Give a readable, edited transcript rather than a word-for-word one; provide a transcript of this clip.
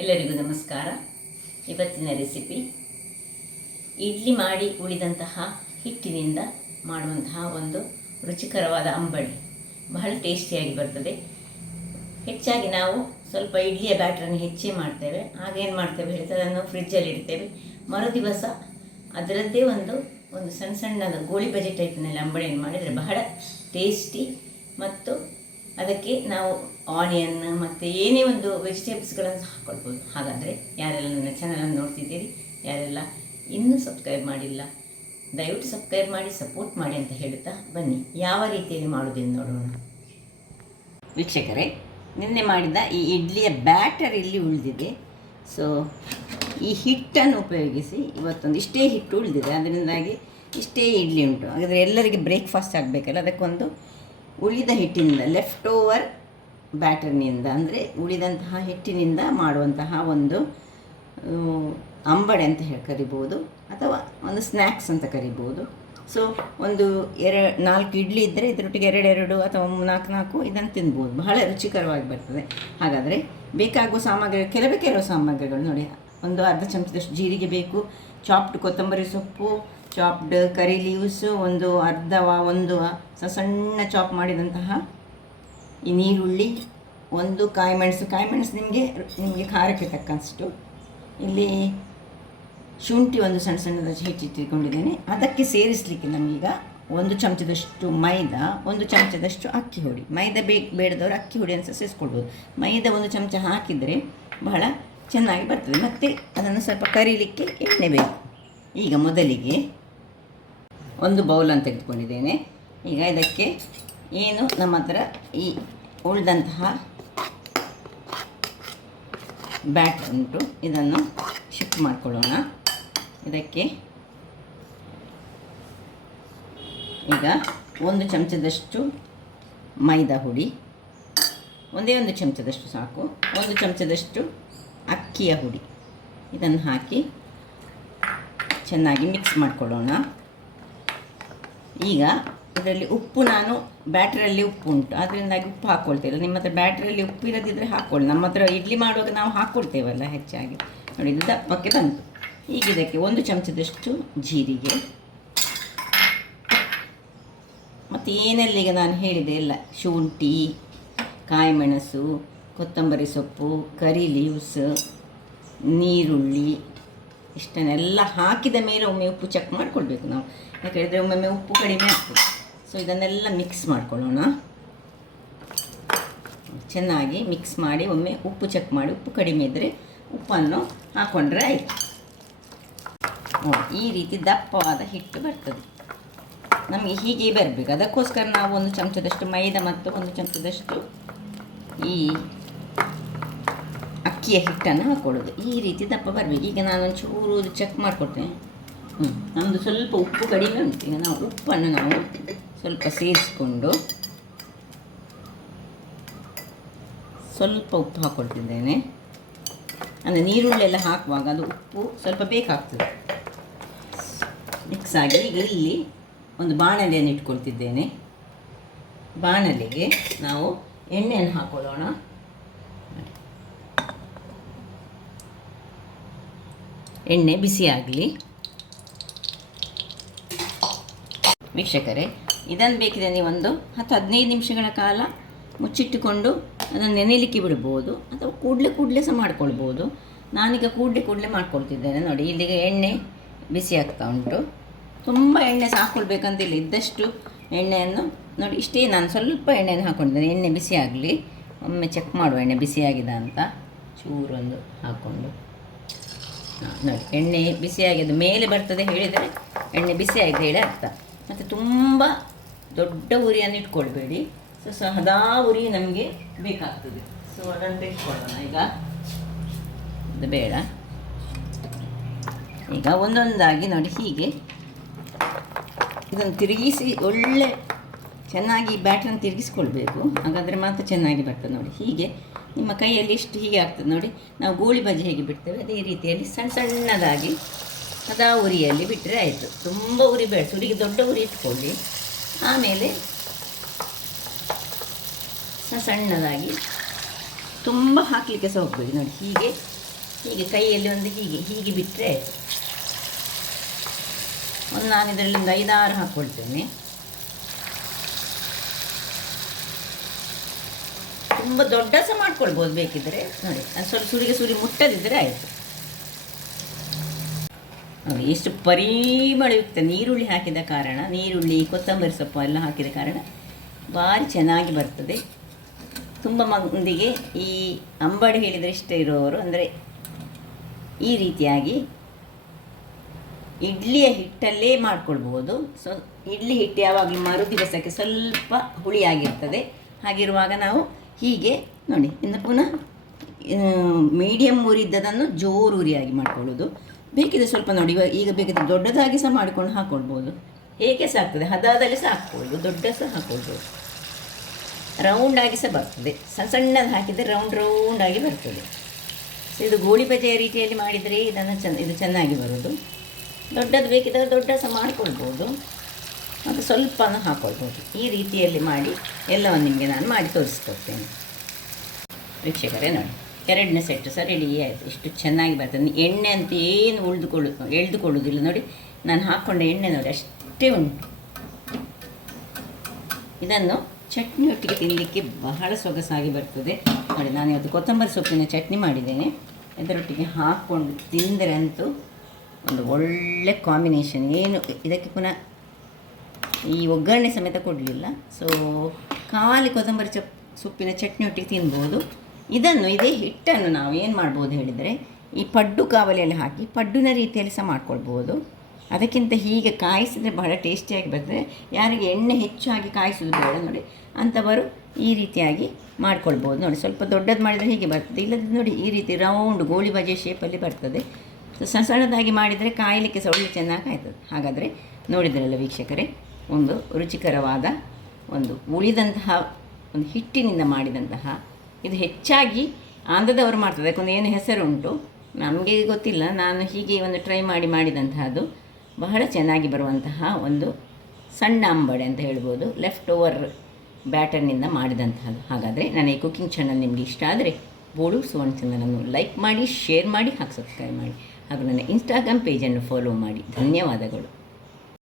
ಎಲ್ಲರಿಗೂ ನಮಸ್ಕಾರ. ಇವತ್ತಿನ ರೆಸಿಪಿ ಇಡ್ಲಿ ಮಾಡಿ ಉಳಿದಂತಹ ಹಿಟ್ಟಿನಿಂದ ಮಾಡುವಂತಹ ಒಂದು ರುಚಿಕರವಾದ ಅಂಬಡಿ. ಬಹಳ ಟೇಸ್ಟಿಯಾಗಿ ಬರ್ತದೆ. ಹೆಚ್ಚಾಗಿ ನಾವು ಸ್ವಲ್ಪ ಇಡ್ಲಿಯ ಬ್ಯಾಟ್ರನ್ನು ಹೆಚ್ಚೇ ಮಾಡ್ತೇವೆ. ಆಗ ಏನು ಮಾಡ್ತೇವೆ ಹೇಳಿದ್ರೆ ಅದನ್ನು ಫ್ರಿಜ್ಜಲ್ಲಿ ಇಡ್ತೇವೆ. ಮರುದಿವಸ ಅದರದ್ದೇ ಒಂದು ಸಣ್ಣ ಸಣ್ಣದ ಗೋಳಿ ಬಜೆ ಟೈಪಿನಲ್ಲಿ ಅಂಬಡಿಯನ್ನು ಮಾಡಿದರೆ ಬಹಳ ಟೇಸ್ಟಿ ಮತ್ತು ಅದಕ್ಕೆ ನಾವು ಆನಿಯನ್ ಮತ್ತು ಏನೇ ಒಂದು ವೆಜಿಟೇಬಲ್ಸ್ಗಳನ್ನು ಹಾಕ್ಕೊಳ್ಬೋದು. ಹಾಗಾದರೆ ಯಾರೆಲ್ಲ ನನ್ನ ಚಾನಲನ್ನು ನೋಡ್ತಿದ್ದೀರಿ, ಯಾರೆಲ್ಲ ಇನ್ನೂ ಸಬ್ಸ್ಕ್ರೈಬ್ ಮಾಡಿಲ್ಲ ದಯವಿಟ್ಟು ಸಬ್ಸ್ಕ್ರೈಬ್ ಮಾಡಿ ಸಪೋರ್ಟ್ ಮಾಡಿ ಅಂತ ಹೇಳುತ್ತಾ ಬನ್ನಿ ಯಾವ ರೀತಿಯಲ್ಲಿ ಮಾಡೋದನ್ನು ನೋಡೋಣ. ವೀಕ್ಷಕರೇ, ನಿನ್ನೆ ಮಾಡಿದ ಈ ಇಡ್ಲಿಯ ಬ್ಯಾಟರ್ ಇಲ್ಲಿ ಉಳಿದಿದೆ. ಸೊ ಈ ಹಿಟ್ಟನ್ನು ಉಪಯೋಗಿಸಿ ಇವತ್ತೊಂದು ಇಷ್ಟೇ ಹಿಟ್ಟು ಉಳಿದಿದೆ, ಅದರಿಂದಾಗಿ ಇಷ್ಟೇ ಇಡ್ಲಿ ಉಂಟು. ಹಾಗಾದರೆ ಎಲ್ಲರಿಗೆ ಬ್ರೇಕ್ಫಾಸ್ಟ್ ಆಗಬೇಕಲ್ಲ, ಅದಕ್ಕೊಂದು ಉಳಿದ ಹಿಟ್ಟಿನಿಂದ ಲೆಫ್ಟ್ ಓವರ್ ಬ್ಯಾಟರ್ನಿಂದ ಅಂದರೆ ಉಳಿದಂತಹ ಹಿಟ್ಟಿನಿಂದ ಮಾಡುವಂತಹ ಒಂದು ಅಂಬಡೆ ಅಂತ ಹೇಳಿ ಕರಿಬೋದು, ಅಥವಾ ಒಂದು ಸ್ನ್ಯಾಕ್ಸ್ ಅಂತ ಕರಿಬೋದು. ಸೊ ಒಂದು 4 ಇಡ್ಲಿ ಇದ್ದರೆ ಇದರೊಟ್ಟಿಗೆ 2 ಅಥವಾ 4 ಇದನ್ನು ತಿನ್ಬೋದು. ಬಹಳ ರುಚಿಕರವಾಗಿ ಬರ್ತದೆ. ಹಾಗಾದರೆ ಬೇಕಾಗುವ ಸಾಮಗ್ರಿಗಳು ಕೆಲವೇ ಸಾಮಗ್ರಿಗಳು ನೋಡಿ. ಒಂದು ಅರ್ಧ ಚಮಚದಷ್ಟು ಜೀರಿಗೆ ಬೇಕು, ಚಾಪ್ಡ್ ಕೊತ್ತಂಬರಿ ಸೊಪ್ಪು, ಚಾಪ್ಡ್ ಕರಿ ಲೀವ್ಸು, ಒಂದು ಸಣ್ಣ ಚಾಪ್ ಮಾಡಿದಂತಹ ಈ ನೀರುಳ್ಳಿ, ಒಂದು ಕಾಯಿಮೆಣಸು ನಿಮಗೆ ಖಾರಕ್ಕೆ ತಕ್ಕಷ್ಟು, ಇಲ್ಲಿ ಶುಂಠಿ ಒಂದು ಸಣ್ಣದ ಹೆಚ್ಚಿಟ್ಟುಕೊಂಡಿದ್ದೇನೆ. ಅದಕ್ಕೆ ಸೇರಿಸಲಿಕ್ಕೆ ನಮಗೀಗ 1 ಚಮಚದಷ್ಟು ಮೈದಾ, 1 ಚಮಚದಷ್ಟು ಅಕ್ಕಿ ಹುಡಿ. ಮೈದಾ ಬೇಡದವರು ಅಕ್ಕಿ ಹುಡಿಯನ್ನು ಸಹ ಸೇರಿಸ್ಕೊಳ್ಬೋದು. ಮೈದಾ 1 ಚಮಚ ಹಾಕಿದರೆ ಬಹಳ ಚೆನ್ನಾಗಿ ಬರ್ತದೆ. ಮತ್ತು ಅದನ್ನು ಸ್ವಲ್ಪ ಕರೀಲಿಕ್ಕೆ ಎಣ್ಣೆ ಬೇಕು. ಈಗ ಮೊದಲಿಗೆ ಒಂದು ಬೌಲನ್ನು ತೆಗೆದುಕೊಂಡಿದ್ದೇನೆ. ಈಗ ಇದಕ್ಕೆ ಏನು ನಮ್ಮ ಹತ್ರ ಈ ಉಳಿದಂತಹ ಬ್ಯಾಟರ್ ಉಂಟು, ಇದನ್ನು ಶಿಫ್ಟ್ ಮಾಡಿಕೊಳ್ಳೋಣ. ಇದಕ್ಕೆ ಈಗ 1 ಚಮಚದಷ್ಟು ಮೈದಾ ಹುಡಿ, ಒಂದೇ 1 ಚಮಚದಷ್ಟು ಸಾಕು, 1 ಚಮಚದಷ್ಟು ಅಕ್ಕಿಯ ಹುಡಿ, ಇದನ್ನು ಹಾಕಿ ಚೆನ್ನಾಗಿ ಮಿಕ್ಸ್ ಮಾಡಿಕೊಳ್ಳೋಣ. ಈಗ ಇದರಲ್ಲಿ ಉಪ್ಪು, ನಾನು ಬ್ಯಾಟ್ರಲ್ಲಿ ಉಪ್ಪು ಉಂಟು ಅದರಿಂದಾಗಿ ಉಪ್ಪು ಹಾಕ್ಕೊಳ್ತೇವೆ. ನಿಮ್ಮ ಹತ್ರ ಬ್ಯಾಟ್ರಲ್ಲಿ ಉಪ್ಪು ಇರೋದಿದ್ದರೆ ಹಾಕ್ಕೊಳ್ಳಿ. ನಮ್ಮ ಹತ್ರ ಇಡ್ಲಿ ಮಾಡುವಾಗ ನಾವು ಹಾಕ್ಕೊಳ್ತೇವಲ್ಲ ಹೆಚ್ಚಾಗಿ. ನೋಡಿ, ಇದು ದಪ್ಪಕ್ಕೆ ಬಂತು. ಈಗ ಇದಕ್ಕೆ 1 ಚಮಚದಷ್ಟು ಜೀರಿಗೆ, ಮತ್ತು ಏನೆಲ್ಲ ಈಗ ನಾನು ಹೇಳಿದೆ ಎಲ್ಲ, ಶುಂಠಿ, ಕಾಯಿಮೆಣಸು, ಕೊತ್ತಂಬರಿ ಸೊಪ್ಪು, ಕರಿ ಲೀವ್ಸ್, ನೀರುಳ್ಳಿ, ಇಷ್ಟನ್ನೆಲ್ಲ ಹಾಕಿದ ಮೇಲೆ ಒಮ್ಮೆ ಉಪ್ಪು ಚೆಕ್ ಮಾಡಿಕೊಳ್ಬೇಕು ನಾವು. ಯಾಕೆ ಹೇಳಿದರೆ ಒಮ್ಮೊಮ್ಮೆ ಉಪ್ಪು ಕಡಿಮೆ ಆಗ್ತದೆ. ಸೊ ಇದನ್ನೆಲ್ಲ ಮಿಕ್ಸ್ ಮಾಡ್ಕೊಳ್ಳೋಣ. ಚೆನ್ನಾಗಿ ಮಿಕ್ಸ್ ಮಾಡಿ ಒಮ್ಮೆ ಉಪ್ಪು ಚೆಕ್ ಮಾಡಿ, ಉಪ್ಪು ಕಡಿಮೆ ಇದ್ದರೆ ಉಪ್ಪನ್ನು ಹಾಕ್ಕೊಂಡ್ರೆ ಆಯಿತು. ನೋಡಿ, ಈ ರೀತಿ ದಪ್ಪವಾದ ಹಿಟ್ಟು ಬರ್ತದೆ. ನಮಗೆ ಹೀಗೆ ಬರಬೇಕು. ಅದಕ್ಕೋಸ್ಕರ ನಾವು 1 ಚಮಚದಷ್ಟು ಮೈದಾ ಮತ್ತು 1 ಚಮಚದಷ್ಟು ಈ ಅಕ್ಕಿಯ ಹಿಟ್ಟನ್ನು ಹಾಕ್ಕೊಳ್ಳೋದು. ಈ ರೀತಿ ದಪ್ಪ ಬರಬೇಕು. ಈಗ ನಾನು ಒಂಚೂರು ಚೆಕ್ ಮಾಡಿಕೊಡ್ತೇನೆ. ನಮ್ಮದು ಸ್ವಲ್ಪ ಉಪ್ಪು ಕಡಿಮೆ ಉಂಟು. ಈಗ ನಾವು ಉಪ್ಪನ್ನು ಸ್ವಲ್ಪ ಸೇರಿಸ್ಕೊಂಡು ಸ್ವಲ್ಪ ಉಪ್ಪು ಹಾಕ್ಕೊಳ್ತಿದ್ದೇನೆ. ಅಂದರೆ ನೀರುಳ್ಳೆಲ್ಲ ಹಾಕುವಾಗ ಅದು ಉಪ್ಪು ಸ್ವಲ್ಪ ಬೇಕಾಗ್ತದೆ. ಮಿಕ್ಸ್ ಆಗಿ ಈಗ ಇಲ್ಲಿ ಒಂದು ಬಾಣಲೆಯನ್ನು ಇಟ್ಕೊಳ್ತಿದ್ದೇನೆ. ಬಾಣಲೆಗೆ ನಾವು ಎಣ್ಣೆಯನ್ನು ಹಾಕ್ಕೊಳ್ಳೋಣ. ಎಣ್ಣೆ ಬಿಸಿಯಾಗಲಿ. ವೀಕ್ಷಕರೇ, ಇದನ್ನು ಬೇಕಿದೆ ನೀವು ಒಂದು 10-15 ನಿಮಿಷಗಳ ಕಾಲ ಮುಚ್ಚಿಟ್ಟುಕೊಂಡು ಅದನ್ನು ನೆನೆಯಲಿಕ್ಕೆ ಬಿಡ್ಬೋದು, ಅಥವಾ ಕೂಡಲೇ ಸಹ ಮಾಡ್ಕೊಳ್ಬೋದು. ನಾನೀಗ ಕೂಡಲೇ ಮಾಡ್ಕೊಳ್ತಿದ್ದೇನೆ. ನೋಡಿ, ಇಲ್ಲಿಗೆ ಎಣ್ಣೆ ಬಿಸಿ ಆಗ್ತಾ ಉಂಟು. ತುಂಬ ಎಣ್ಣೆ ಸಾಕ್ಕೊಳ್ಬೇಕಂತಿಲ್ಲ, ಇದ್ದಷ್ಟು ಎಣ್ಣೆಯನ್ನು ನೋಡಿ. ಇಷ್ಟೇ, ನಾನು ಸ್ವಲ್ಪ ಎಣ್ಣೆಯನ್ನು ಹಾಕ್ಕೊಂಡಿದ್ದೇನೆ. ಎಣ್ಣೆ ಬಿಸಿ ಆಗಲಿ, ಒಮ್ಮೆ ಚೆಕ್ ಮಾಡುವ ಎಣ್ಣೆ ಬಿಸಿಯಾಗಿದೆ ಅಂತ. ಚೂರೊಂದು ಹಾಕ್ಕೊಂಡು ನೋಡಿ, ಎಣ್ಣೆ ಬಿಸಿಯಾಗಿದ್ದು ಮೇಲೆ ಬರ್ತದೆ ಹೇಳಿದರೆ ಎಣ್ಣೆ ಬಿಸಿಯಾಗಿದೆ ಹೇಳಿ ಅರ್ಥ. ಮತ್ತು ತುಂಬ ದೊಡ್ಡ ಉರಿಯನ್ನು ಇಟ್ಕೊಳ್ಬೇಡಿ, ಸಹದಾ ಉರಿ ನಮಗೆ ಬೇಕಾಗ್ತದೆ. ಸೊ ಅದನ್ನು ಇಟ್ಕೊಳ್ಳೋಣ. ಈಗ ಇದು ಬೇಡ. ಈಗ ಒಂದೊಂದಾಗಿ ನೋಡಿ, ಹೀಗೆ ಇದನ್ನು ತಿರುಗಿಸಿ ಒಳ್ಳೆ ಚೆನ್ನಾಗಿ ಬ್ಯಾಟ್ರನ್ನು ತಿರುಗಿಸ್ಕೊಳ್ಬೇಕು. ಹಾಗಾದರೆ ಮಾತ್ರ ಚೆನ್ನಾಗಿ ಬರ್ತದೆ. ನೋಡಿ, ಹೀಗೆ ನಿಮ್ಮ ಕೈಯಲ್ಲಿ ಎಷ್ಟು ಹೀಗೆ ಆಗ್ತದೆ ನೋಡಿ. ನಾವು ಗೋಳಿ ಬಜೆ ಹೇಗೆ ಬಿಡ್ತೇವೆ ಅದೇ ರೀತಿಯಲ್ಲಿ ಸಣ್ಣದಾಗಿ ಅದಾ ಉರಿಯಲ್ಲಿ ಬಿಟ್ಟರೆ ಆಯಿತು. ತುಂಬ ಉರಿ ಬೇಡ, ಉರಿಗೆ ದೊಡ್ಡ ಉರಿ ಇಟ್ಕೊಳ್ಳಿ. ಆಮೇಲೆ ಸಣ್ಣದಾಗಿ ತುಂಬ ಹಾಕಲಿಕ್ಕೆ ಸಹ ಹೋಗಬೇಡಿ. ನೋಡಿ, ಹೀಗೆ ಹೀಗೆ ಕೈಯಲ್ಲಿ ಒಂದು ಹೀಗೆ ಬಿಟ್ಟರೆ ಆಯಿತು. ನಾನು ಇದರಲ್ಲಿ ಒಂದು 5-6 ಹಾಕ್ಕೊಳ್ತೇನೆ. ತುಂಬ ದೊಡ್ಡ ಸಹ ಮಾಡ್ಕೊಳ್ಬೋದು ಬೇಕಿದ್ದರೆ. ನೋಡಿ, ಅದು ಸ್ವಲ್ಪ ಸುರಿ ಮುಟ್ಟದಿದ್ದರೆ ಆಯಿತು. ನೋಡಿ ಎಷ್ಟು ಪರಿಮಳಯುಕ್ತ ನೀರುಳ್ಳಿ ಹಾಕಿದ ಕಾರಣ, ನೀರುಳ್ಳಿ ಕೊತ್ತಂಬರಿ ಸೊಪ್ಪು ಎಲ್ಲ ಹಾಕಿದ ಕಾರಣ ಭಾರಿ ಚೆನ್ನಾಗಿ ಬರ್ತದೆ. ತುಂಬ ಮಂದಿಗೆ ಈ ಅಂಬಡಿ ಹೇಳಿದರೆ ಇಷ್ಟ ಇರೋರು ಅಂದರೆ ಈ ರೀತಿಯಾಗಿ ಇಡ್ಲಿಯ ಹಿಟ್ಟಲ್ಲೇ ಮಾಡ್ಕೊಳ್ಬೋದು. ಸೊ ಇಡ್ಲಿ ಹಿಟ್ಟು ಯಾವಾಗಲೂ ಮರು ದಿವಸಕ್ಕೆ ಸ್ವಲ್ಪ ಹುಳಿಯಾಗಿರ್ತದೆ. ಹಾಗಿರುವಾಗ ನಾವು ಹೀಗೆ ನೋಡಿ, ಇನ್ನು ಪುನಃ ಮೀಡಿಯಮ್ ಉರಿದ್ದದನ್ನು ಜೋರು ಉರಿಯಾಗಿ ಮಾಡ್ಕೊಳ್ಳೋದು. ಬೇಕಿದ್ರೆ ಸ್ವಲ್ಪ ನೋಡಿ, ಈಗ ಬೇಕಿದ್ರೆ ದೊಡ್ಡದಾಗಿ ಸಹ ಮಾಡಿಕೊಂಡು ಹಾಕ್ಕೊಳ್ಬೋದು. ಹೇಗೆ ಸಹ ಆಗ್ತದೆ, ಹದದಲ್ಲಿ ಸಹ ಹಾಕ್ಬೋದು, ದೊಡ್ಡ ಸಹ ಹಾಕ್ಕೊಳ್ಬೋದು. ರೌಂಡಾಗಿ ಸಹ ಬರ್ತದೆ. ಸಣ್ಣದು ಹಾಕಿದರೆ ರೌಂಡಾಗಿ ಬರ್ತದೆ. ಸೊ ಇದು ಗೋಳಿ ಬಜೆಯ ರೀತಿಯಲ್ಲಿ ಮಾಡಿದರೆ ಇದು ಚೆನ್ನಾಗಿ ಬರೋದು. ದೊಡ್ಡದು ಬೇಕಿದ್ದರೆ ದೊಡ್ಡ ಸಹ ಮಾಡ್ಕೊಳ್ಬೋದು, ಮತ್ತು ಸ್ವಲ್ಪನೂ ಹಾಕ್ಕೊಳ್ಬೋದು. ಈ ರೀತಿಯಲ್ಲಿ ಮಾಡಿ ಎಲ್ಲವನ್ನು ನಿಮಗೆ ನಾನು ಮಾಡಿ ತೋರಿಸ್ಕೊಡ್ತೇನೆ. ವೀಕ್ಷಕರೇ ನೋಡಿ, 2ನೇ ಸೆಟ್ಟು ಸಹ ರೆಡಿ ಆಯಿತು. ಇಷ್ಟು ಚೆನ್ನಾಗಿ ಬರ್ತದೆ. ಎಣ್ಣೆ ಅಂತ ಏನು ಎಳೆದುಕೊಳ್ಳೋದಿಲ್ಲ. ನೋಡಿ, ನಾನು ಹಾಕ್ಕೊಂಡ ಎಣ್ಣೆ ನೋಡಿ ಅಷ್ಟೇ ಉಂಟು. ಇದನ್ನು ಚಟ್ನಿ ಒಟ್ಟಿಗೆ ತಿನ್ನಲಿಕ್ಕೆ ಬಹಳ ಸೊಗಸಾಗಿ ಬರ್ತದೆ. ನೋಡಿ, ನಾನು ಇವತ್ತು ಕೊತ್ತಂಬರಿ ಸೊಪ್ಪಿನ ಚಟ್ನಿ ಮಾಡಿದ್ದೇನೆ. ಇದರೊಟ್ಟಿಗೆ ಹಾಕ್ಕೊಂಡು ತಿಂದರೆ ಅಂತೂ ಒಂದು ಒಳ್ಳೆ ಕಾಂಬಿನೇಷನ್. ಏನು ಇದಕ್ಕೆ ಪುನಃ ಈ ಒಗ್ಗರಣೆ ಸಮೇತ ಕೊಡಲಿಲ್ಲ. ಸೊ ಖಾಲಿ ಕೊತ್ತಂಬರಿ ಸೊಪ್ಪಿನ ಚಟ್ನಿ ಒಟ್ಟಿಗೆ ತಿನ್ಬೋದು. ಇದೇ ಹಿಟ್ಟನ್ನು ನಾವು ಏನು ಮಾಡ್ಬೋದು ಹೇಳಿದರೆ, ಈ ಪಡ್ಡು ಕಾವಲಿಯಲ್ಲಿ ಹಾಕಿ ಪಡ್ಡಿನ ರೀತಿಯಲ್ಲಿ ಸಹ ಮಾಡ್ಕೊಳ್ಬೋದು. ಅದಕ್ಕಿಂತ ಹೀಗೆ ಕಾಯಿಸಿದರೆ ಬಹಳ ಟೇಸ್ಟಿಯಾಗಿ ಬರ್ತದೆ. ಯಾರಿಗೆ ಎಣ್ಣೆ ಹೆಚ್ಚಾಗಿ ಕಾಯಿಸೋದು ಬೇಡ ನೋಡಿ ಅಂಥವರು ಈ ರೀತಿಯಾಗಿ ಮಾಡ್ಕೊಳ್ಬೋದು. ನೋಡಿ, ಸ್ವಲ್ಪ ದೊಡ್ಡದು ಮಾಡಿದರೆ ಹೀಗೆ ಬರ್ತದೆ. ಇಲ್ಲದ್ರೆ ನೋಡಿ ಈ ರೀತಿ ರೌಂಡ್ ಗೋಳಿ ಬಜೆ ಶೇಪಲ್ಲಿ ಬರ್ತದೆ. ಸಣ್ಣದಾಗಿ ಮಾಡಿದರೆ ಕಾಯಲಿಕ್ಕೆ ಸಹ ಒಳ್ಳೆ ಚೆನ್ನಾಗಿ ಕಾಯ್ತದೆ. ಹಾಗಾದರೆ ನೋಡಿದ್ರಲ್ಲ ವೀಕ್ಷಕರೇ, ಒಂದು ರುಚಿಕರವಾದ ಒಂದು ಉಳಿದಂತಹ ಒಂದು ಹಿಟ್ಟಿನಿಂದ ಮಾಡಿದಂತಹ, ಇದು ಹೆಚ್ಚಾಗಿ ಆಂಧ್ರದವರು ಮಾಡ್ತದೆ. ಅದಕ್ಕೊಂದು ಏನು ಹೆಸರುಂಟು, ನಮಗೆ ಗೊತ್ತಿಲ್ಲ. ನಾನು ಹೀಗೆ ಒಂದು ಟ್ರೈ ಮಾಡಿದಂತಹದ್ದು ಬಹಳ ಚೆನ್ನಾಗಿ ಬರುವಂತಹ ಒಂದು ಸಣ್ಣ ಅಂಬಡೆ ಅಂತ ಹೇಳ್ಬೋದು. ಲೆಫ್ಟ್ ಓವರ್ ಬ್ಯಾಟರ್ನಿಂದ ಮಾಡಿದಂತಹದ್ದು. ಹಾಗಾದರೆ ನನ್ನ ಈ ಕುಕಿಂಗ್ ಚಾನಲ್ ನಿಮಗೆ ಇಷ್ಟ ಆದರೆ ಬೋಳು ಸುವರ್ಣ ಚಾನಲನ್ನು ಲೈಕ್ ಮಾಡಿ, ಶೇರ್ ಮಾಡಿ, ಹಾಗೂ ಸಬ್ಸ್ಕ್ರೈಬ್ ಮಾಡಿ, ಹಾಗೂ ನನ್ನ ಇನ್ಸ್ಟಾಗ್ರಾಮ್ ಪೇಜನ್ನು ಫಾಲೋ ಮಾಡಿ. ಧನ್ಯವಾದಗಳು.